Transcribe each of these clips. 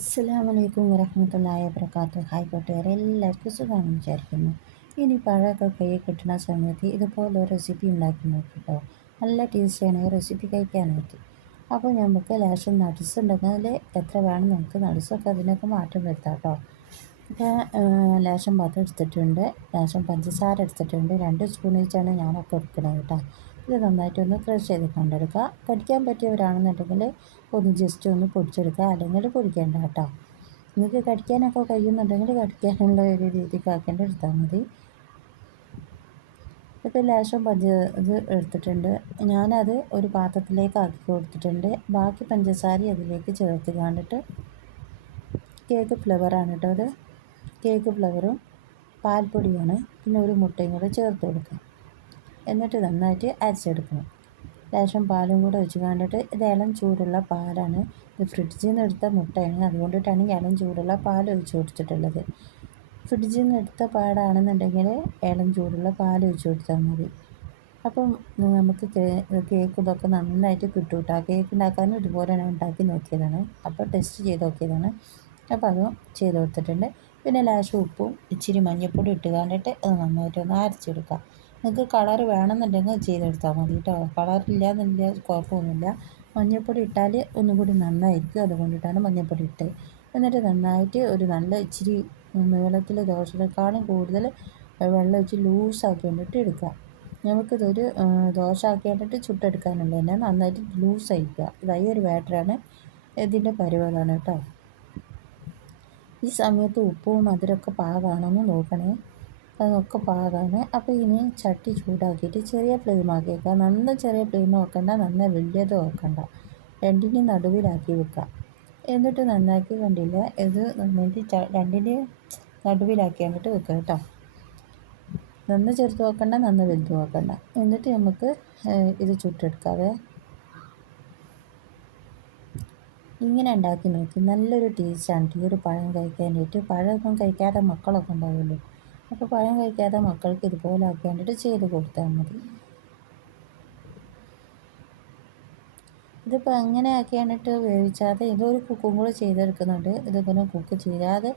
അസ്സാമലൈക്കും വരഹമത്തല്ലായ വരക്കാത്ത ഹായ് കൂട്ടുകാരെ എല്ലാവർക്കും സുഖമാണെന്ന് വിചാരിക്കുന്നു. ഇനി പഴമൊക്കെ കൈ കിട്ടുന്ന സമയത്ത് ഇതുപോലെ റെസിപ്പി ഉണ്ടാക്കി നോക്കിട്ടോ. നല്ല ടേസ്റ്റിയാണ് ഈ റെസിപ്പി കഴിക്കാനായിട്ട് അപ്പോൾ നമുക്ക് ലാസ്റ്റ് നട്സ് ഉണ്ടെങ്കിൽ എത്ര വേണം നമുക്ക് നട്സൊക്കെ അതിനൊക്കെ മാറ്റം വരുത്താം കേട്ടോ. ഇപ്പോൾ ലേശം പാത്രം എടുത്തിട്ടുണ്ട്. ലേശം പഞ്ചസാര എടുത്തിട്ടുണ്ട്. രണ്ട് സ്പൂൺ വെച്ചാണ് ഞാനൊക്കെ എടുക്കുന്നത് കേട്ടോ. ഇത് നന്നായിട്ടൊന്ന് ക്രഷ് ചെയ്ത് കൊണ്ടെടുക്കുക. കടിക്കാൻ പറ്റിയവരാണെന്നുണ്ടെങ്കിൽ ഒന്ന് ജസ്റ്റ് ഒന്ന് പൊടിച്ചെടുക്കുക. അല്ലെങ്കിൽ പൊടിക്കേണ്ട കേട്ടോ. നിങ്ങൾക്ക് കടിക്കാനൊക്കെ കഴിയുന്നുണ്ടെങ്കിൽ കടിക്കാനുള്ള ഒരു രീതിക്ക് ആക്കേണ്ട എടുത്താൽ മതി. ഇപ്പോൾ ലേശം പഞ്ച ഇത് എടുത്തിട്ടുണ്ട്. ഞാനത് ഒരു പാത്രത്തിലേക്ക് ആക്കി കൊടുത്തിട്ടുണ്ട്. ബാക്കി പഞ്ചസാര അതിലേക്ക് ചേർത്ത് കണ്ടിട്ട് കേക്ക് ഫ്ലവറാണ് കേട്ടോ അത് കേക്ക് ഫ്ലവറും പാൽപ്പൊടിയാണ്. പിന്നെ ഒരു മുട്ടയും കൂടെ ചേർത്ത് കൊടുക്കാം. എന്നിട്ട് നന്നായിട്ട് അരച്ചെടുക്കണം. ലേശം പാലും കൂടെ ഒഴിച്ച് കണ്ടിട്ട് ഇത് ഇളം ചൂടുള്ള പാലാണ് ഇത് ഫ്രിഡ്ജിൽ നിന്ന് എടുത്ത മുട്ടയാണ്. അതുകൊണ്ടിട്ടാണ് ഇളം ചൂടുള്ള പാൽ ഒഴിച്ച് കൊടുത്തിട്ടുള്ളത്. ഫ്രിഡ്ജിൽ നിന്ന് എടുത്ത പാടാണെന്നുണ്ടെങ്കിൽ ഇളം ചൂടുള്ള പാൽ ഒഴിച്ച് കൊടുത്താൽ മതി. അപ്പം നമുക്ക് കേക്ക് ഇതൊക്കെ നന്നായിട്ട് കിട്ടും കേട്ടോ കേക്ക് ഉണ്ടാക്കാനും ഇതുപോലെ ഞാൻ ഉണ്ടാക്കി നോക്കിയതാണ്. അപ്പോൾ ടെസ്റ്റ് ചെയ്ത് നോക്കിയതാണ്. അപ്പോൾ അതും ചെയ്ത് കൊടുത്തിട്ടുണ്ട്. പിന്നെ ലാശം ഉപ്പും ഇച്ചിരി മഞ്ഞൾപ്പൊടി ഇട്ട് കണ്ടിട്ട് അത് നന്നായിട്ട് ഒന്ന് അരച്ചെടുക്കാം. നിങ്ങൾക്ക് കളർ വേണമെന്നുണ്ടെങ്കിൽ ചെയ്തെടുത്താൽ മതി കേട്ടോ. കളറില്ല എന്നില്ല കുഴപ്പമൊന്നുമില്ല. മഞ്ഞൾപ്പൊടി ഇട്ടാൽ ഒന്നും കൂടി നന്നായിരിക്കും. അതുകൊണ്ടിട്ടാണ് മഞ്ഞൾപ്പൊടി ഇട്ടത് എന്നിട്ട് നന്നായിട്ട് ഒരു നല്ല ഇച്ചിരി നീളത്തിൽ ദോശയെക്കാളും കൂടുതൽ വെള്ളം ഒഴിച്ച് ലൂസാക്കി കൊണ്ടിട്ട് എടുക്കുക. നമുക്കിതൊരു ദോശ ആക്കി കൊണ്ടിട്ട് ചുട്ടെടുക്കാനുള്ളത് തന്നെ നന്നായിട്ട് ലൂസായിരിക്കുക ഇതായി ഒരു ബാറ്ററാണ്. ഇതിന്റെ പരുവതാണ് കേട്ടോ. ഈ സമയത്ത് ഉപ്പും മധുരമൊക്കെ പാകമാണെന്ന് നോക്കണേ. അതൊക്കെ പാകമാണ് അപ്പോൾ ഇനി ചട്ടി ചൂടാക്കിയിട്ട് ചെറിയ ഫ്ലെയിം ആക്കിയേക്കുക നന്ന ചെറിയ ഫ്ലെയിം വെക്കണ്ട നന്ന വലിയത് വെക്കണ്ട. രണ്ടിനെയും നടുവിലാക്കി വെക്കുക എന്നിട്ട് നന്നാക്കി കണ്ടില്ല ഇത് നന്നായിട്ട് രണ്ടിന്റെ നടുവിലാക്കി അങ്ങോട്ട് വെക്കുക കേട്ടോ. നന്ന ചെറുത്ത് വെക്കണ്ട നന്ന വലുത് വെക്കണ്ട. എന്നിട്ട് നമുക്ക് ഇത് ചുട്ടെടുക്കാവേ. ഇങ്ങനെ ഉണ്ടാക്കി നോക്കി. നല്ലൊരു ടേസ്റ്റാണ് ഈ ഒരു പഴം കഴിക്കാനായിട്ട്. പഴമൊന്നും കഴിക്കാതെ മക്കളൊക്കെ ഉണ്ടാവുമല്ലോ. അപ്പോൾ പഴം കഴിക്കാതെ മക്കൾക്ക് ഇതുപോലെ ആക്കിയാണ്ടിട്ട് ചെയ്ത് കൊടുത്താൽ മതി. ഇതിപ്പോൾ അങ്ങനെ വേണ്ടിയിട്ട് വേവിച്ചാതെ ഇതൊരു കുക്കും കൂടെ ചെയ്തെടുക്കുന്നുണ്ട്. ഇതിങ്ങനെ കുക്ക് ചെയ്യാതെ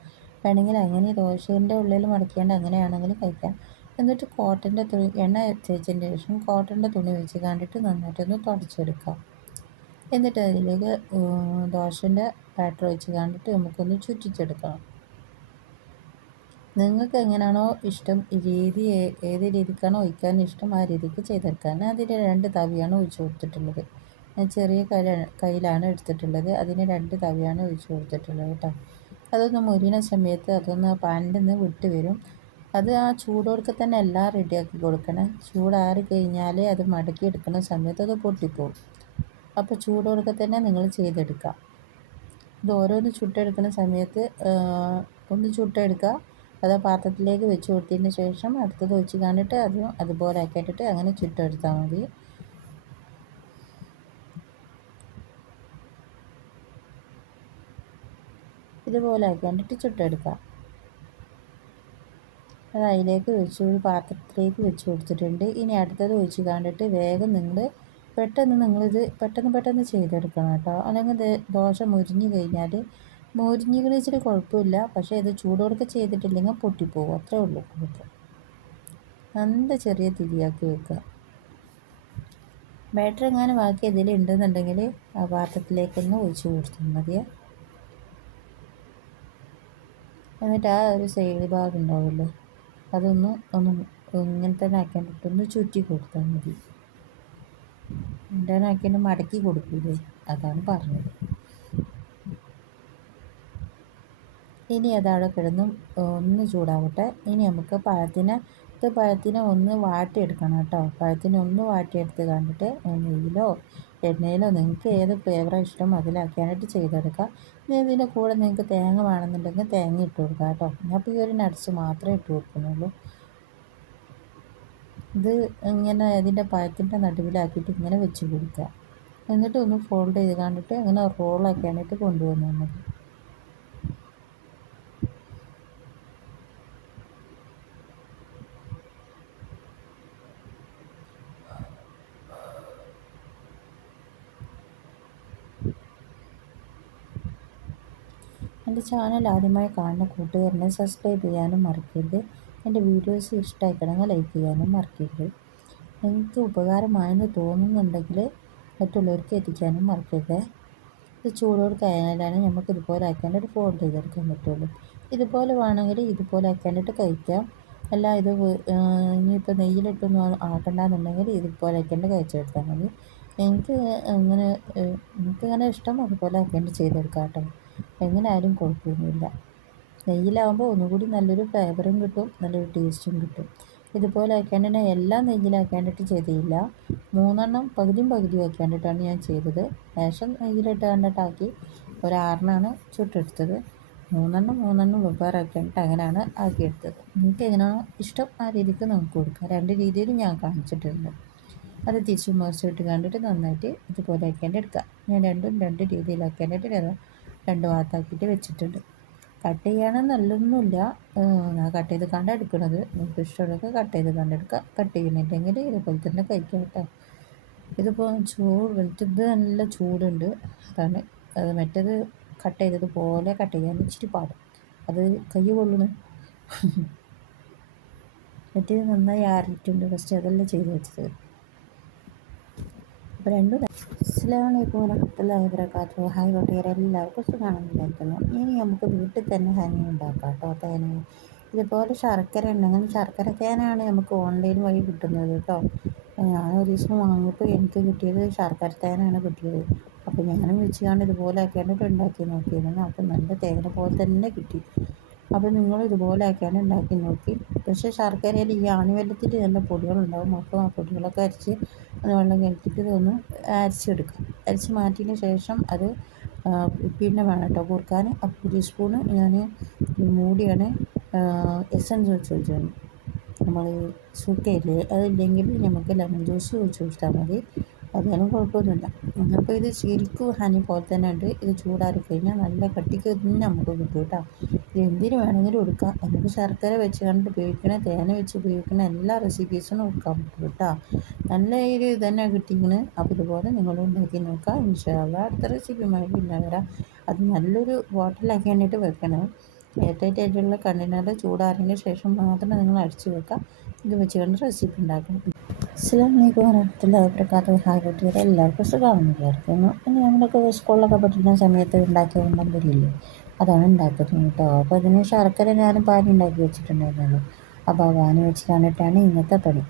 വേണമെങ്കിൽ അങ്ങനെ ദോശേന്റെ ഉള്ളിൽ മടക്കിയാണ്ട് അങ്ങനെയാണെങ്കിലും കഴിക്കാം. എന്നിട്ട് കോട്ടന്റെ തുണി എണ്ണ തേച്ചതിന് ശേഷം കോട്ടന്റെ തുണി വെച്ച് കണ്ടിട്ട് നന്നായിട്ടൊന്ന് തുടച്ചെടുക്കാം. എന്നിട്ട് അതിലേക്ക് ദോശന്റെ ബാറ്റർ വെച്ച് കണ്ടിട്ട് നമുക്കൊന്ന് ചുറ്റിച്ചെടുക്കണം. നിങ്ങൾക്ക് എങ്ങനെയാണോ ഇഷ്ടം രീതി ഏത് രീതിക്കാണോ ഒഴിക്കാൻ ഇഷ്ടം ആ രീതിക്ക് ചെയ്തെടുക്കാൻ. അതിന് രണ്ട് തവിയാണ് ഒഴിച്ചു കൊടുത്തിട്ടുള്ളത്. ഞാൻ ചെറിയ കയ്യിലാണ് എടുത്തിട്ടുള്ളത്. അതിന് രണ്ട് തവിയാണ് ഒഴിച്ചു കൊടുത്തിട്ടുള്ളത് കേട്ടോ. അതൊന്ന് മുരിന സമയത്ത് അതൊന്ന് പാനിൽ നിന്ന് വിട്ട് വരും. അത് ആ ചൂടോടുക്കെ തന്നെ എല്ലാം റെഡിയാക്കി കൊടുക്കണം. ചൂടാറി കഴിഞ്ഞാലേ അത് മടക്കി എടുക്കുന്ന സമയത്ത് അത് പൊട്ടിപ്പോകും അപ്പോൾ ചൂടോടുക്കെ തന്നെ നിങ്ങൾ ചെയ്തെടുക്കുക ഇത് ഓരോന്ന് ചുട്ടെടുക്കുന്ന സമയത്ത് ഒന്ന് ചുട്ടെടുക്കുക. അത് പാത്രത്തിലേക്ക് വെച്ച് കൊടുത്തതിന് ശേഷം അടുത്തത് വെച്ച് കണ്ടിട്ട് അത് അതുപോലെ ആക്കിയിട്ടിട്ട് അങ്ങനെ ചുട്ടെടുത്താൽ മതി. ഇതുപോലെ ആക്കിയിട്ട് ചുട്ടെടുക്കാം. അത് അതിലേക്ക് വെച്ച് ഒരു പാത്രത്തിലേക്ക് വെച്ച് കൊടുത്തിട്ടുണ്ട്. ഇനി അടുത്തത് വെച്ച് കണ്ടിട്ട് വേഗം നിങ്ങൾ പെട്ടെന്ന് നിങ്ങളിത് പെട്ടെന്ന് പെട്ടെന്ന് ചെയ്തെടുക്കണം കേട്ടോ. അല്ലെങ്കിൽ ദോശ മുരിഞ്ഞ് കഴിഞ്ഞാൽ മൊരിഞ്ഞിക്കണ ഇച്ചിരി കുഴപ്പമില്ല. പക്ഷേ ഇത് ചൂടോടൊക്കെ ചെയ്തിട്ടില്ലെങ്കിൽ പൊട്ടിപ്പോകും. അത്രേ ഉള്ളൂ കുഴപ്പം. നല്ല ചെറിയ തിരിയാക്കി വെക്കുക. ബാറ്റർ എങ്ങാനും ബാക്കി എന്തെങ്കിലും ഉണ്ടെന്നുണ്ടെങ്കിൽ ആ പാത്രത്തിലേക്കൊന്ന് ഒഴിച്ചു കൊടുത്താൽ മതിയേ എന്നിട്ട് ആ ഒരു സൈഡ് ഭാഗം ഉണ്ടാവുമല്ലോ. അതൊന്ന് ഒന്ന് ഇങ്ങനെ തന്നെ ആക്കിയിട്ടൊന്ന് ചുറ്റി കൊടുത്താൽ മതി. ഇങ്ങനെ ആക്കിയിട്ട് മടക്കി കൊടുക്കൂലേ? അതാണ് പറഞ്ഞത്. ഇനി അതവിടെ കിടന്നും ഒന്ന് ചൂടാവട്ടെ. ഇനി നമുക്ക് പഴത്തിനെ ഇത് പഴത്തിനെ ഒന്ന് വാട്ടിയെടുക്കണം കേട്ടോ. പഴത്തിനെ ഒന്ന് വാട്ടിയെടുത്ത് കണ്ടിട്ട് എണ്ണയിലോ എണ്ണയിലോ നിങ്ങൾക്ക് ഏത് ഫ്ലേവറാണ് ഇഷ്ടം അതിലാക്കാനായിട്ട് ചെയ്തെടുക്കാം. ഇനി ഇതിന്റെ കൂടെ നിങ്ങൾക്ക് തേങ്ങ വേണമെന്നുണ്ടെങ്കിൽ തേങ്ങ ഇട്ട് കൊടുക്കാം കേട്ടോ. ഞാൻ ഇപ്പോൾ ഈ ഒരു നട്സ് മാത്രമേ ഇട്ട് കൊടുക്കുന്നുള്ളൂ. ഇത് ഇങ്ങനെ ഇതിന്റെ പഴത്തിന്റെ നടുവിലാക്കിയിട്ട് ഇങ്ങനെ വെച്ച് കൊടുക്കുക. എന്നിട്ട് ഒന്ന് ഫോൾഡ് ചെയ്ത് കണ്ടിട്ട് ഇങ്ങനെ റോളാക്കാനായിട്ട് കൊണ്ടുവന്നാൽ മതി. ചാനൽ ആദ്യമായി കാണുന്ന കൂട്ടുകാരനെ സബ്സ്ക്രൈബ് ചെയ്യാനും മറക്കരുത്. എന്റെ വീഡിയോസ് ഇഷ്ടമായിക്കണമെങ്കിൽ ലൈക്ക് ചെയ്യാനും മറക്കരുത്. നിങ്ങൾക്ക് ഉപകാരമായെന്ന് തോന്നുന്നുണ്ടെങ്കിൽ മറ്റുള്ളവർക്ക് എത്തിക്കാനും മറക്കരുത്. ഇത് ചൂടോട് കഴിഞ്ഞാലാണ് നമുക്ക് ഇതുപോലെ ആക്കാനായിട്ട് ഫോൾഡ് ചെയ്തെടുക്കാൻ പറ്റുള്ളൂ. ഇതുപോലെ വേണമെങ്കിൽ ഇതുപോലെ ആക്കേണ്ടിട്ട് കഴിക്കാം. അല്ല ഇത് ഇനിയിപ്പോൾ നെയ്യിലിട്ടൊന്നും ആക്കണ്ടെന്നുണ്ടെങ്കിൽ ഇതുപോലെ ആക്കേണ്ട കഴിച്ചെടുത്താൽ മതി. എനിക്ക് അങ്ങനെ എനിക്കങ്ങനെ ഇഷ്ടം അതുപോലെ ആക്കേണ്ടത് ചെയ്തെടുക്കാം കേട്ടോ. എങ്ങനെയായാലും കുഴപ്പമൊന്നുമില്ല. നെയ്യിലാവുമ്പോൾ ഒന്നുകൂടി നല്ലൊരു ഫ്ലേവറും കിട്ടും നല്ലൊരു ടേസ്റ്റും കിട്ടും. ഇതുപോലെ ആക്കാണ്ട് ഞാൻ എല്ലാം നെയ്യിലാക്കാണ്ടിട്ട് ചെയ്തില്ല. മൂന്നെണ്ണം പകുതിയും പകുതിയും ആക്കാണ്ടിട്ടാണ് ഞാൻ ചെയ്തത്. ശേഷം നെയ്യിലിട്ട് കണ്ടിട്ടാക്കി ഒരാറിനാണ് ചുട്ടെടുത്തത്. മൂന്നെണ്ണം മൂന്നെണ്ണം വെവ്വേറാക്കിയിട്ട് അങ്ങനെയാണ് ആക്കിയെടുത്തത്. നിങ്ങൾക്ക് എങ്ങനെയാണോ ഇഷ്ടം ആ രീതിക്ക് നമുക്ക് കൊടുക്കാം. രണ്ട് രീതിയിലും ഞാൻ കാണിച്ചിട്ടുണ്ട്. അത് തിരിച്ചു മറിച്ചിട്ട് കണ്ടിട്ട് നന്നായിട്ട് ഇതുപോലെ ആക്കിയാണ്ട് എടുക്കുക ഞാൻ രണ്ടും രണ്ട് രീതിയിലാക്കിയാണ്ടിട്ട് രണ്ട് ഭാഗത്താക്കിയിട്ട് വെച്ചിട്ടുണ്ട്. കട്ട് ചെയ്യണം നല്ലൊന്നുമില്ല. ഞാൻ കട്ട് ചെയ്ത് കണ്ട് എടുക്കുന്നത് നിങ്ങൾക്ക് ഇഷ്ടമുള്ളതൊക്കെ കട്ട് ചെയ്ത് കണ്ടെടുക്കുക കട്ട് ചെയ്യുന്നില്ലെങ്കിൽ ഇതുപോലെ തന്നെ കഴിക്കാം കേട്ടോ. ഇതിപ്പോൾ ചൂട് വെളുത്തത് നല്ല ചൂടുണ്ട്. അതാണ് അത് മറ്റേത് കട്ട് ചെയ്തതുപോലെ കട്ട് ചെയ്യാൻ ഇച്ചിരി പാടും. അത് കൈ കൊള്ളണ മറ്റേത് നന്നായി ആറിയിട്ടുണ്ട്. ഫസ്റ്റ് അതെല്ലാം ചെയ്ത് വെച്ചത്. അപ്പോൾ രണ്ടും അസ്സലാമലൈക്കും വരഹമത്തുള്ളാഹി വബർക്കാത്തു ഹായ് കുട്ടികളെ എല്ലാവർക്കും സുഖമാണെന്ന് വിചാരിക്കുന്നു ഇനി നമുക്ക് വീട്ടിൽ തന്നെ ഹനി ഉണ്ടാക്കാം കേട്ടോ തേന. ഇതുപോലെ ശർക്കര ഉണ്ടെങ്കിൽ ശർക്കര തേനാണ് നമുക്ക് ഓൺലൈൻ വഴി കിട്ടുന്നത് കേട്ടോ. ഞാൻ ഒരു ദിവസം വാങ്ങിയപ്പോൾ എനിക്ക് കിട്ടിയത് ശർക്കര തേനാണ് കിട്ടിയത്. അപ്പോൾ ഞാനും വെച്ചുകൊണ്ട് ഇതുപോലെ ആക്കിയാണ്ട് ഉണ്ടാക്കി നോക്കിയിരുന്നു. അപ്പോൾ നല്ല തേങ്ങ പോലെ തന്നെ കിട്ടി. അപ്പോൾ നിങ്ങൾ ഇതുപോലെ ആക്കിയാണ് ഉണ്ടാക്കി നോക്കി. പക്ഷേ ശർക്കരയിൽ ഈ ആണിവെല്ലത്തിൽ നല്ല പൊടികളുണ്ടാവും. അപ്പോൾ ആ പൊടികളൊക്കെ അരച്ച് വെള്ളം കലക്കിയിട്ട് ഇതൊന്ന് അരച്ചെടുക്കുക അരച്ച് മാറ്റിയതിന് ശേഷം അത് പിന്നെ വേണം കേട്ടോ. കുറുക്കാൻ അപ്പോൾ ഒരു ഞാൻ മൂടിയാണ് എസൻസ് വെച്ച് വെച്ചാണ് നമ്മൾ സുക്കയില്ലേ അതില്ലെങ്കിൽ നമുക്ക് ലെമൺ ജ്യൂസ് ഒഴിച്ച് കൊടുത്താൽ മതി. അതായാലും കുഴപ്പമൊന്നുമില്ല. അപ്പോൾ ഇത് ശരിക്കും ഹാനി പോലെ തന്നെ ഉണ്ട്. ഇത് ചൂടാറി കഴിഞ്ഞാൽ നല്ല കട്ടിക്ക് തന്നെ നമുക്ക് കിട്ടും കേട്ടോ. എന്തിനു വേണമെങ്കിലും എടുക്കാം. നമുക്ക് ശർക്കര വെച്ച് കണ്ട് ഉപയോഗിക്കണ തേന വെച്ച് ഉപയോഗിക്കണ എല്ലാ റെസിപ്പീസും എടുക്കാൻ പറ്റും കേട്ടോ. നല്ല ഒരു ഇത് തന്നെ കിട്ടിങ്ങനെ അപ്പോൾ ഇതുപോലെ നിങ്ങൾ ഉണ്ടാക്കി നോക്കാം. ഇൻഷാല്ല അടുത്ത റെസിപ്പിയുമായി പിന്നെ വരാം. അത് നല്ലൊരു ബോട്ടിലാക്കി വേണ്ടിയിട്ട് വെക്കണം. എയർടൈറ്റ് കണ്ടെയ്നറിൽ ചൂടാറിയതിന് ശേഷം മാത്രം നിങ്ങൾ അടിച്ചു വെക്കുക ഇത് വെച്ചുകൊണ്ട് റെസിപ്പി ഉണ്ടാക്കണം അസ്സാം വലൈക്കും വരഹമത്തുള്ളാഹി വബറകാതുഹു. ഹായ് കുട്ടികളെ എല്ലാവർക്കും സുഖമാണെന്ന് വിചാരിക്കുന്നു. നമ്മളൊക്കെ സ്കൂളിലൊക്കെ പഠിക്കുന്ന സമയത്ത് ഉണ്ടാക്കിയ ഉണ്ടമ്പരില്ലേ അതാണ് ഉണ്ടാക്കുന്നത് കേട്ടോ. അപ്പോൾ അതിന് ശർക്കര ഞാനും പാനി ഉണ്ടാക്കി വെച്ചിട്ടുണ്ടായിരുന്നല്ലോ. അപ്പോൾ ആ പാനി വെച്ച് ഇന്നത്തെ പണി.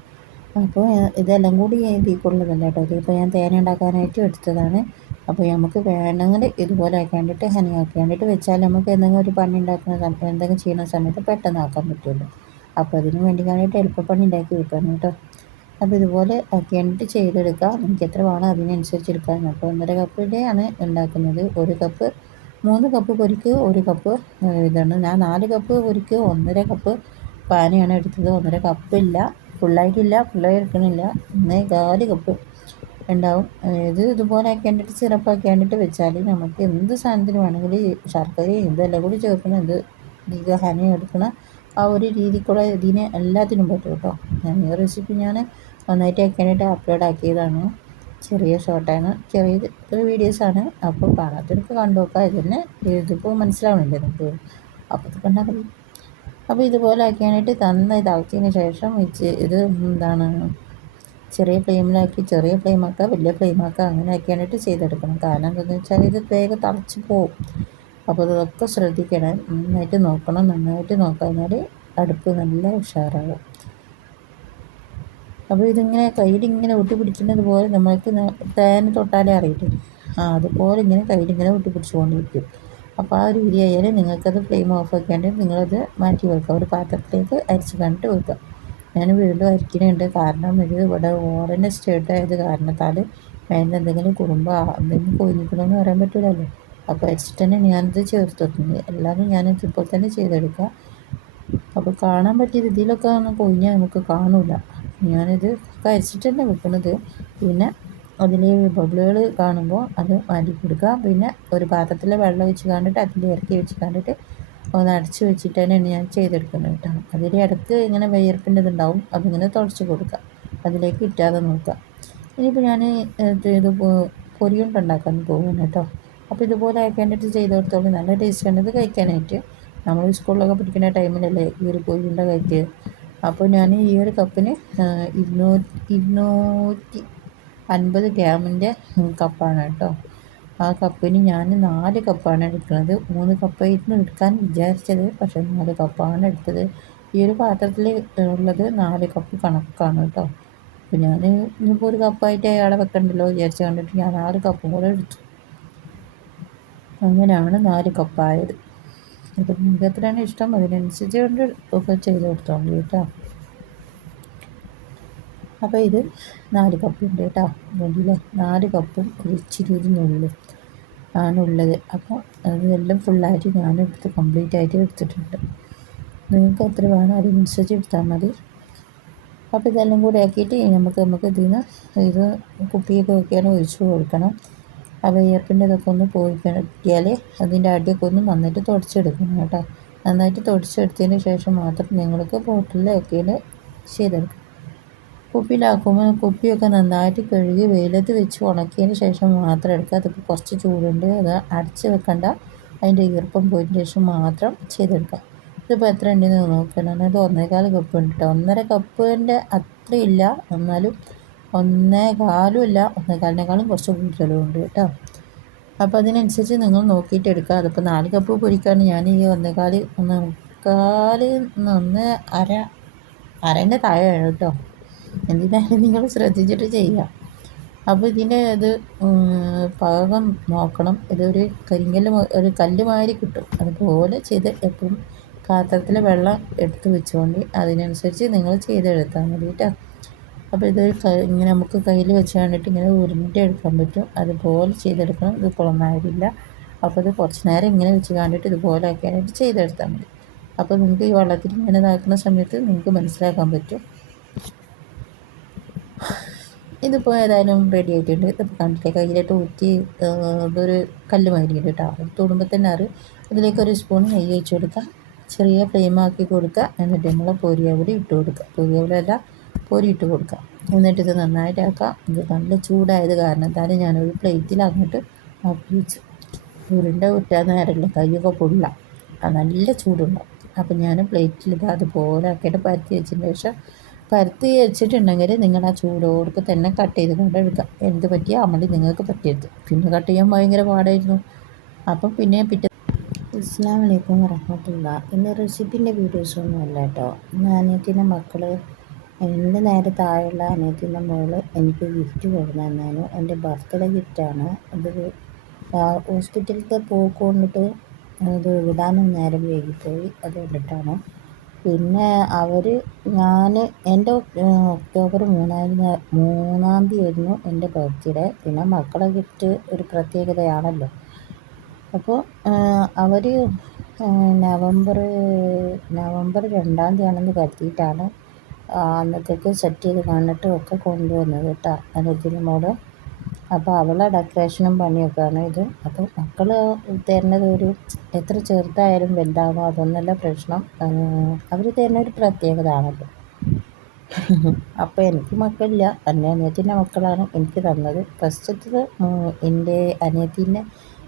അപ്പോൾ ഇതെല്ലാം കൂടി ഇതിക്കുള്ളതല്ല കേട്ടോ. ഇതിപ്പോൾ ഞാൻ തേന ഉണ്ടാക്കാനായിട്ട് എടുത്തതാണ്. അപ്പോൾ നമുക്ക് വേണമെങ്കിൽ ഇതുപോലെ ആക്കിയാണ്ടിട്ട് ഹനി വേണ്ടിയിട്ട് വെച്ചാൽ നമുക്ക് എന്തെങ്കിലും ഒരു പണി ഉണ്ടാക്കുന്ന സമയത്ത് എന്തെങ്കിലും ചെയ്യുന്ന സമയത്ത് പെട്ടെന്ന് ആക്കാൻ പറ്റുള്ളൂ അപ്പോൾ അതിന് വേണ്ടി കാണിട്ട് എളുപ്പപ്പണി ഉണ്ടാക്കി വെക്കണം കേട്ടോ. അപ്പോൾ ഇതുപോലെ ഒക്കെയായിട്ട് ചെയ്തെടുക്കുക. നമുക്ക് എത്ര വേണം അതിനനുസരിച്ച് എടുക്കാം അപ്പോൾ ഒന്നര കപ്പിന്റെയാണ് ഉണ്ടാക്കുന്നത്. ഒരു കപ്പ് മൂന്ന് കപ്പ് പൊരിക്ക് ഒരു കപ്പ് ഇതാണ്. ഞാൻ നാല് കപ്പ് പൊരിക്ക് ഒന്നര കപ്പ് പാനയാണ് എടുത്തത്. ഒന്നര കപ്പില്ല ഫുള്ളായിട്ടില്ല ഫുള്ളായി എടുക്കണില്ല. ഒന്നേ കാൽ കപ്പ് ഉണ്ടാവും. ഇത് ഇതുപോലെ ആക്കിയാണ്ടിട്ട് സിറപ്പാക്കി കണ്ടിട്ട് വെച്ചാൽ നമുക്ക് എന്ത് സാധനത്തിന് വേണമെങ്കിൽ ശർക്കരയും ഇതെല്ലാം കൂടി ചേർക്കണം. ഇത് ഹനി എടുക്കണ. ആ ഒരു രീതിക്കുള്ള ഇതിന് എല്ലാത്തിനും പറ്റും കേട്ടോ. ഞാൻ ഈ റെസിപ്പി ഞാൻ നന്നായിട്ട് വെക്കാനായിട്ട് അപ്ലോഡ് ആക്കിയതാണ്. ചെറിയ ഷോർട്ടാണ് ചെറിയ വീഡിയോസാണ് അപ്പോൾ കാണാത്തവർക്ക് കണ്ടു നോക്കാം. ഇതിന് ഇതിപ്പോൾ മനസ്സിലാവണില്ലേ നമുക്ക്? അപ്പോൾ ഇത് കണ്ടാൽ അപ്പോൾ ഇതുപോലെ ആക്കിയാനായിട്ട് തന്ന ഇതാക്കിയതിന് ശേഷം ഇത് എന്താണ്? ചെറിയ ഫ്ലെയിമിലാക്കി ചെറിയ ഫ്ലെയിമാക്കുക വലിയ ഫ്ലെയിമാക്കുക അങ്ങനെ ആക്കിയാനായിട്ട് ചെയ്തെടുക്കണം. കാരണം എന്താണെന്ന് വെച്ചാൽ ഇത് വേഗം തളച്ച് പോവും. അപ്പോൾ ഇതൊക്കെ ശ്രദ്ധിക്കണം. നന്നായിട്ട് നോക്കണം. നന്നായിട്ട് നോക്കാഞ്ഞാൽ അടുപ്പ് നല്ല ഉഷാറാവും. അപ്പോൾ ഇതിങ്ങനെ കയ്യിലിങ്ങനെ ഒട്ടി പിടിക്കുന്നത് പോലെ നമ്മൾക്ക് തേന് തൊട്ടാലേ അറിയില്ല ആ അതുപോലെ ഇങ്ങനെ കയ്യിലിങ്ങനെ ഒട്ടി പിടിച്ചുകൊണ്ടിരിക്കും അപ്പോൾ ആ ഒരു ആയാലും നിങ്ങൾക്കത് ഫ്ലെയിം ഓഫ് ആക്കിയാണ്ട് നിങ്ങളത് മാറ്റി വെക്കുക. ഒരു പാത്രത്തിലേക്ക് അരിച്ച് കണ്ടിട്ട് വെക്കുക. ഞാൻ വീണ്ടും അരിക്കുന്നുണ്ട് കാരണം ഇത് ഇവിടെ ഓറഞ്ച് സ്റ്റേറ്റ് ആയത് കാരണത്താൽ അതിന് എന്തെങ്കിലും കുറുമ്പോ എന്തെങ്കിലും കൊഴിഞ്ഞിക്കണമെന്ന് പറയാൻ പറ്റില്ലല്ലോ അപ്പോൾ അരിച്ചിട്ട് തന്നെ ഞാനിത് ചേർത്ത് വെക്കുന്നത് എല്ലാവരും ഞാൻ ഇപ്പോൾ തന്നെ ചെയ്തെടുക്കുക. അപ്പോൾ കാണാൻ പറ്റിയ രീതിയിലൊക്കെ ഒന്ന് കൊഴിഞ്ഞാൽ നമുക്ക് കാണില്ല ഞാനിത് കഴിച്ചിട്ട് തന്നെ വെക്കുന്നത് പിന്നെ അതിൽ ബബിളുകൾ കാണുമ്പോൾ അത് മാറ്റി കൊടുക്കുക. പിന്നെ ഒരു പാത്രത്തിൽ വെള്ളം ഒഴിച്ച് കണ്ടിട്ട് അതിൽ ഇറക്കി വെച്ച് കണ്ടിട്ട് ഒന്ന് അടച്ച് വെച്ചിട്ട് തന്നെയാണ് ഞാൻ ചെയ്തെടുക്കുന്നത് കേട്ടോ. അതിൽ ഇടയ്ക്ക് ഇങ്ങനെ വിയർപ്പിന്റെ ഇതുണ്ടാവും അതിങ്ങനെ തുളച്ച് കൊടുക്കുക. അതിലേക്ക് ഇറ്റാതെ നോക്കുക. ഇനിയിപ്പോൾ ഞാൻ ഇത് പൊരിയുണ്ട ഉണ്ടാക്കാൻ പോകുന്നു കേട്ടോ. അപ്പോൾ ഇതുപോലെ ആക്കേണ്ടിട്ട് ചെയ്ത് കൊടുത്തോളൂ. നല്ല ടേസ്റ്റ് ആണ്. ഇത് കഴിക്കാനായിട്ട്. നമ്മൾ സ്കൂളിലൊക്കെ പഠിക്കുന്ന ടൈമിലല്ലേ ഈ ഒരു പൊരിയുണ്ട കഴിക്കുക. അപ്പോൾ ഞാൻ ഈ ഒരു കപ്പിന് ഇരുന്നൂറ്റി ഇരുന്നൂറ്റി അൻപത് ഗ്രാമിന്റെ കപ്പാണ് കേട്ടോ. ആ കപ്പിന് ഞാൻ നാല് കപ്പാണ് എടുക്കുന്നത്. മൂന്ന് കപ്പായിരുന്നു എടുക്കാൻ വിചാരിച്ചത് പക്ഷേ നാല് കപ്പാണ് എടുത്തത്. ഈ ഒരു പാത്രത്തിൽ ഉള്ളത് നാല് കപ്പ് കണക്കാണ് കേട്ടോ. അപ്പോൾ ഞാൻ ഇനിയിപ്പോൾ ഒരു കപ്പായിട്ട് അയാളെ വെക്കണ്ടല്ലോ വിചാരിച്ച് കണ്ടിട്ട് ഞാൻ നാല് കപ്പും കൂടെ എടുത്തു. അങ്ങനെയാണ് നാല് കപ്പായത്. അപ്പം നിങ്ങൾക്ക് ഇഷ്ടം. അതിനനുസരിച്ച് കൊണ്ട് ഒക്കെ ചെയ്ത് കൊടുത്തോളൂ കേട്ടോ. അപ്പോൾ ഇത് നാല് കപ്പുണ്ട് കേട്ടോ. വേണ്ടിയില്ലേ നാല് കപ്പും ഒരു ഇച്ചിരി ഒരു നുള്ളും ആണുള്ളത് അപ്പോൾ അതെല്ലാം ഫുള്ളായിട്ട് ഞാനെടുത്ത് കംപ്ലീറ്റ് ആയിട്ട് എടുത്തിട്ടുണ്ട്. നിങ്ങൾക്ക് എത്ര വേണം അതിനനുസരിച്ച് എടുത്താൽ മതി. അപ്പോൾ ഇതെല്ലാം കൂടി ആക്കിയിട്ട് നമുക്ക് നമുക്ക് ഇതിൽ നിന്ന് ഇത് കുപ്പിയൊക്കെ വെക്കാൻ ഒഴിച്ചു കൊടുക്കണം. ആ വേപ്പിന്റെ ഇതൊക്കെ ഒന്ന് പോയി കിട്ടിയാൽ അതിന്റെ അടിയൊക്കെ ഒന്ന് നന്നായിട്ട് തുടച്ചെടുക്കണം കേട്ടോ. നന്നായിട്ട് തുടച്ചെടുത്തതിന് ശേഷം മാത്രം നിങ്ങൾക്ക് ബോട്ടിലാക്കിയിട്ട് ചെയ്തെടുക്കാം കുപ്പിയിലാക്കുമ്പോൾ കുപ്പിയൊക്കെ നന്നായിട്ട് കഴുകി വെയിലത്ത് വെച്ച് ഉണക്കിയതിന് ശേഷം മാത്രം എടുക്കുക. അതിപ്പോൾ കുറച്ച് ചൂടുണ്ട്. അത് അടച്ച് വെക്കണ്ട. അതിന്റെ ഈർപ്പം പോയതിന് ശേഷം മാത്രം ചെയ്തെടുക്കാം ഇതിപ്പോൾ എത്ര ഉണ്ടെന്ന് നോക്കണം. ഇത് ഒന്നേകാൽ കപ്പ് ഉണ്ട് കേട്ടോ. ഒന്നര കപ്പിന്റെ അത്രയില്ല. എന്നാലും ഒന്നേ കാലും ഇല്ല ഒന്നേകാലിനേക്കാളും കുറച്ച് കൂടുതലും ഉണ്ട് കേട്ടോ. അപ്പോൾ അതിനനുസരിച്ച് നിങ്ങൾ നോക്കിയിട്ട് എടുക്കുക. അതിപ്പോൾ നാല് കപ്പ് പൊരിക്കാണ്. ഞാൻ ഈ ഒന്നേ ഒന്നേകാൽ ഒന്ന് അര അരന്റെ താഴെയാണ് കേട്ടോ. എന്തിനായാലും നിങ്ങൾ ശ്രദ്ധിച്ചിട്ട് ചെയ്യുക. അപ്പോൾ ഇതിന്റെ ഇത് പാകം നോക്കണം. ഇതൊരു കരിങ്കല്ല് ഒരു കല്ല് മാതിരി കിട്ടും. അതുപോലെ ചെയ്ത് എപ്പോഴും പാത്രത്തിൽ വെള്ളം എടുത്ത് വെച്ചുകൊണ്ട് അതിനനുസരിച്ച് നിങ്ങൾ ചെയ്തെടുത്താൽ മതി കേട്ടോ. അപ്പോൾ ഇത് ഇങ്ങനെ നമുക്ക് കയ്യിൽ വെച്ച് കണ്ടിട്ട് ഇങ്ങനെ ഉരുണ്ടി എടുക്കാൻ പറ്റും. അതുപോലെ ചെയ്തെടുക്കണം. ഇത് കുളമായിരില്ല അപ്പോൾ ഇത് കുറച്ച് നേരം ഇങ്ങനെ വെച്ച് കണ്ടിട്ട് ഇതുപോലെ ആക്കിയാനായിട്ട് ചെയ്തെടുത്താൽ മതി. അപ്പോൾ നിങ്ങൾക്ക് ഈ വെള്ളത്തിൽ ഇങ്ങനെ ഇതാക്കുന്ന സമയത്ത് നിങ്ങൾക്ക് മനസ്സിലാക്കാൻ പറ്റും. ഇതിപ്പോൾ ഏതായാലും റെഡി ആയിട്ടുണ്ട്. ഇതിപ്പോൾ കണ്ടിട്ട് കയ്യിലിട്ട് ഊറ്റി ഇതൊരു കല്ല് മാതിരിയുണ്ട് കേട്ടോ തൊടുമ്പോൾ തന്നെ അറി ഇതിലേക്ക് ഒരു സ്പൂൺ നെയ്യ് ഒഴിച്ച് കൊടുക്കുക. ചെറിയ ഫ്ലെയിമാക്കി കൊടുക്കുക. എന്നിട്ട് നമ്മൾ പൊരിയവിടെ ഇട്ട് കൊടുക്കുക. പൊരിയവിടെയല്ല പൊരി ഇട്ട് കൊടുക്കാം. എന്നിട്ട് ഇത് നന്നായിട്ടാക്കാം. ഇത് നല്ല ചൂടായത് കാരണം കാരണത്താൽ ഞാനൊരു പ്ലേറ്റിൽ അങ്ങോട്ട് മാറ്റി വെച്ചു. ഉരുണ്ട കുറ്റാൻ നേരമില്ല. കയ്യൊക്കെ പൊള്ള. നല്ല ചൂടുണ്ടാവും. അപ്പം ഞാൻ പ്ലേറ്റിൽ ഇത് അതുപോലെ ആക്കിയിട്ട് പരത്തി വെച്ചതിന് ശേഷം പരത്തി വെച്ചിട്ടുണ്ടെങ്കിൽ നിങ്ങൾ ആ ചൂടോടൊക്കെ തന്നെ കട്ട് ചെയ്ത് കൊണ്ട് എടുക്കുക എന്ത് പറ്റിയ അമളി നിങ്ങൾക്ക് പറ്റിയത്. പിന്നെ കട്ട് ചെയ്യാൻ ഭയങ്കര പാടായിരുന്നു. അപ്പം പിന്നെ പിറ്റേ അസ്സാം വലൈക്കും വറഹമത്തുള്ള ഇന്ന് റെസിപ്പിന്റെ വീഡിയോസൊന്നും അല്ല കേട്ടോ. അനിയത്തിന്റെ മക്കൾ എന്റെ നേരെ താഴെയുള്ള അനിയത്തിന്റെ മോൾ എനിക്ക് ഗിഫ്റ്റ് കൊടുന്നു തന്നാലും എന്റെ ബർത്ത്ഡേ ഗിഫ്റ്റാണ് അത് ഹോസ്പിറ്റലിലത്തെ പോക്ക് കൊണ്ടിട്ട് അത് വിടാനും നേരം വൈകിപ്പോയി. അത് കണ്ടിട്ടാണ്. പിന്നെ അവർ ഞാൻ എന്റെ ഒക്ടോബർ മൂന്നാം മൂന്നാം തീയതി ആയിരുന്നു എന്റെ ബർത്ത്ഡേ പിന്നെ മക്കളെ ഗിഫ്റ്റ് ഒരു പ്രത്യേകതയാണല്ലോ. അപ്പോൾ അവർ നവംബർ നവംബർ രണ്ടാം തീയതി ആണെന്ന് കരുതിയിട്ടാണ് അന്നത്തേക്ക് സെറ്റ് ചെയ്ത് കണ്ടിട്ടും ഒക്കെ കൊണ്ടുവന്നത് കേട്ടോ. അനുജിനോട് അപ്പോൾ അവളെ ഡെക്കറേഷനും പണിയൊക്കെയാണ് ഇത്. അപ്പോൾ മക്കൾ തരുന്നത് ഒരു എത്ര ചെറുതായാലും വലുതാകുമോ അതൊന്നല്ല പ്രശ്നം. അവർ തരുന്ന ഒരു പ്രത്യേകത ആണല്ലോ അപ്പോൾ എനിക്ക് മക്കളില്ല. എന്റെ അനിയത്തിന്റെ മക്കളാണ് എനിക്ക് തന്നത്. ഫസ്റ്റത്തത് എന്റെ അനിയത്തിന്റെ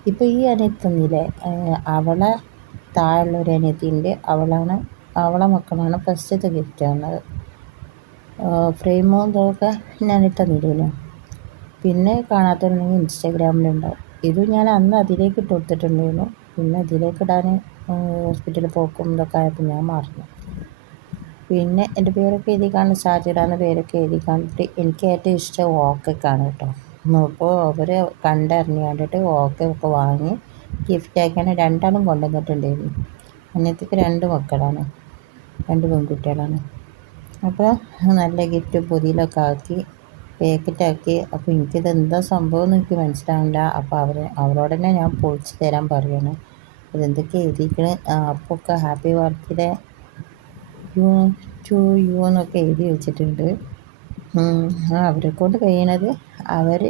ഇപ്പോൾ ഈ അനിയത്തി അവളെ താഴെയുള്ള ഒരു അനിയത്തിന്റെ അവളാണ് അവളെ മക്കളാണ് ഫസ്റ്റത്തെ ഗിഫ്റ്റ് തന്നത്. ഫ്രെയിമും ഇതൊക്കെ ഞാനിട്ട് തന്നില്ലല്ലോ പിന്നെ കാണാത്തവരുണ്ടെങ്കിൽ ഇൻസ്റ്റാഗ്രാമിലുണ്ടാവും. ഇത് ഞാൻ അന്ന് അതിലേക്ക് ഇട്ട് കൊടുത്തിട്ടുണ്ടായിരുന്നു. പിന്നെ അതിലേക്ക് ഇടാൻ ഹോസ്പിറ്റലിൽ പോക്കും ഇതൊക്കെ ആയപ്പോൾ ഞാൻ മറന്നു. പിന്നെ എന്റെ പേരൊക്കെ എഴുതി കാണും ഷാജിടാന്ന് പേരൊക്കെ എഴുതി കാണിട്ട് എനിക്ക് ഏറ്റവും ഇഷ്ടം ഓക്കൊക്കെയാണ് കേട്ടോ. അപ്പോൾ അവർ കണ്ടറിഞ്ഞ് കണ്ടിട്ട് ഓക്കെ ഒക്കെ വാങ്ങി ഗിഫ്റ്റ് ആക്കിയാണ് രണ്ടാളും കൊണ്ടുവന്നിട്ടുണ്ടായിരുന്നു. അന്നത്തേക്ക് രണ്ട് മക്കളാണ്. രണ്ട് പെൺകുട്ടികളാണ്. അപ്പോൾ നല്ല ഗിഫ്റ്റ് പൊതിയിലൊക്കെ ആക്കി പാക്കറ്റാക്കി. അപ്പോൾ എനിക്കിത് എന്താ സംഭവം എന്ന് എനിക്ക് മനസ്സിലാവില്ല അപ്പോൾ അവർ അവരോട് തന്നെ ഞാൻ പൊളിച്ച് തരാൻ പറയണം. അതെന്തൊക്കെ എഴുതിയിരിക്കണ? അപ്പോൾ ഒക്കെ happy birthday you to you എന്നൊക്കെ എഴുതി വെച്ചിട്ടുണ്ട്. അവരെ കൊണ്ട് കഴിയണത് അവർ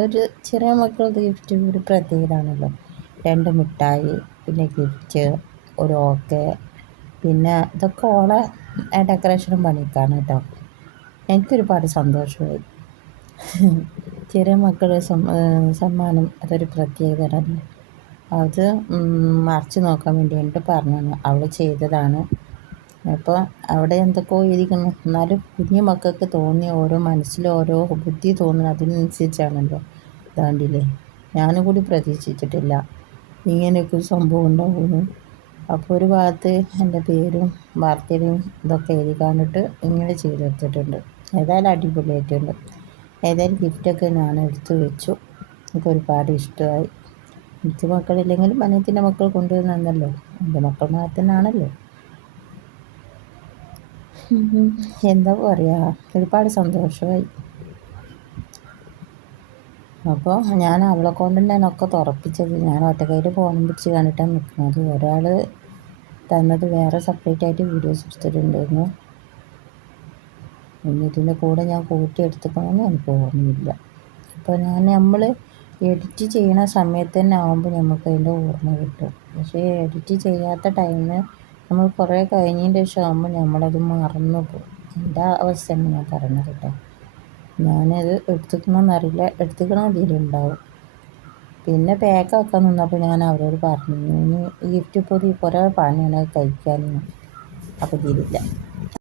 ഒരു ചെറിയ മക്കളുടെ ഗിഫ്റ്റ് ഒരു പ്രത്യേകതാണല്ലോ. രണ്ട് മിഠായി പിന്നെ ഗിഫ്റ്റ് ഒരു ഓക്കെ പിന്നെ ഇതൊക്കെ ഓളെ ഡെക്കറേഷനും പണിക്കാണ് കേട്ടോ. എനിക്കൊരുപാട് സന്തോഷമായി. ചെറിയ മക്കളുടെ സമ്മാനം അതൊരു പ്രത്യേകതയാണ് അത് മറിച്ച് നോക്കാൻ വേണ്ടി എന്നിട്ട് പറഞ്ഞാണ് അവൾ ചെയ്തതാണ്. അപ്പോൾ അവിടെ എന്തൊക്കെയോ ഇരിക്കുന്നു. എന്നാലും കുഞ്ഞു മക്കൾക്ക് തോന്നിയ ഓരോ മനസ്സിൽ ഓരോ ബുദ്ധി തോന്നുന്നത് അതിനനുസരിച്ചാണല്ലോ ഇതാണ്ടില്ലേ. ഞാനും കൂടി പ്രതീക്ഷിച്ചിട്ടില്ല. ഇങ്ങനെയൊക്കെ ഒരു സംഭവം ഉണ്ടാവുമെന്ന് അപ്പോൾ ഒരു ഭാഗത്ത് എന്റെ പേരും വാർത്തയും ഇതൊക്കെ എഴുതി കാണിട്ട് ഇങ്ങനെ ചെയ്തെടുത്തിട്ടുണ്ട് ഏതായാലും അടിപൊളിയായിട്ടുണ്ട്. ഏതായാലും ഗിഫ്റ്റൊക്കെ ഞാൻ എടുത്തു വെച്ചു. എനിക്ക് ഒരുപാട് ഇഷ്ടമായി. എനിക്ക് മക്കളില്ലെങ്കിലും അനിയത്തിന്റെ മക്കൾ കൊണ്ടുവന്നല്ലോ എന്റെ മക്കൾ മാത്രനാണല്ലോ എന്താ പറയുക ഒരുപാട് സന്തോഷമായി. അപ്പോൾ ഞാൻ അവളെ കൊണ്ട് ഒക്കെ തുറപ്പിച്ചത്. ഞാൻ ഒറ്റക്കൈയിൽ ഫോണും പിടിച്ച് കണ്ടിട്ടാണ് നിൽക്കുന്നത്. ഒരാൾ തന്നത് വേറെ സെപ്പറേറ്റ് ആയിട്ട് വീഡിയോസ് എടുത്തിട്ടുണ്ടായിരുന്നു. പിന്നെ ഇതിന്റെ കൂടെ ഞാൻ കൂട്ടി എടുത്തിക്കണമെന്ന് എനിക്ക് ഓർമ്മയില്ല. അപ്പോൾ ഞാൻ നമ്മൾ എഡിറ്റ് ചെയ്യുന്ന സമയത്ത് തന്നെ ആകുമ്പോൾ നമുക്ക് അതിന്റെ ഓർമ്മ കിട്ടും. പക്ഷേ എഡിറ്റ് ചെയ്യാത്ത ടൈമിൽ നമ്മൾ കുറേ കഴിഞ്ഞതിന്റെ ശേഷം ആകുമ്പോൾ നമ്മളത് മറന്നു പോകും. എന്റെ അവസ്ഥയാണ് ഞാൻ പറഞ്ഞത് കേട്ടോ ഞാനത് എടുത്തുക്കണമെന്നറിയില്ല എടുത്തുക്കണ ഇതിലുണ്ടാവും പിന്നെ പാക്കാക്കാൻ നിന്നപ്പോൾ ഞാൻ അവരോട് പറഞ്ഞു ഗിഫ്റ്റ് പൊതി കുറേ പണിയാണ് കഴിക്കാനും. അപ്പോൾ ഇതിലില്ല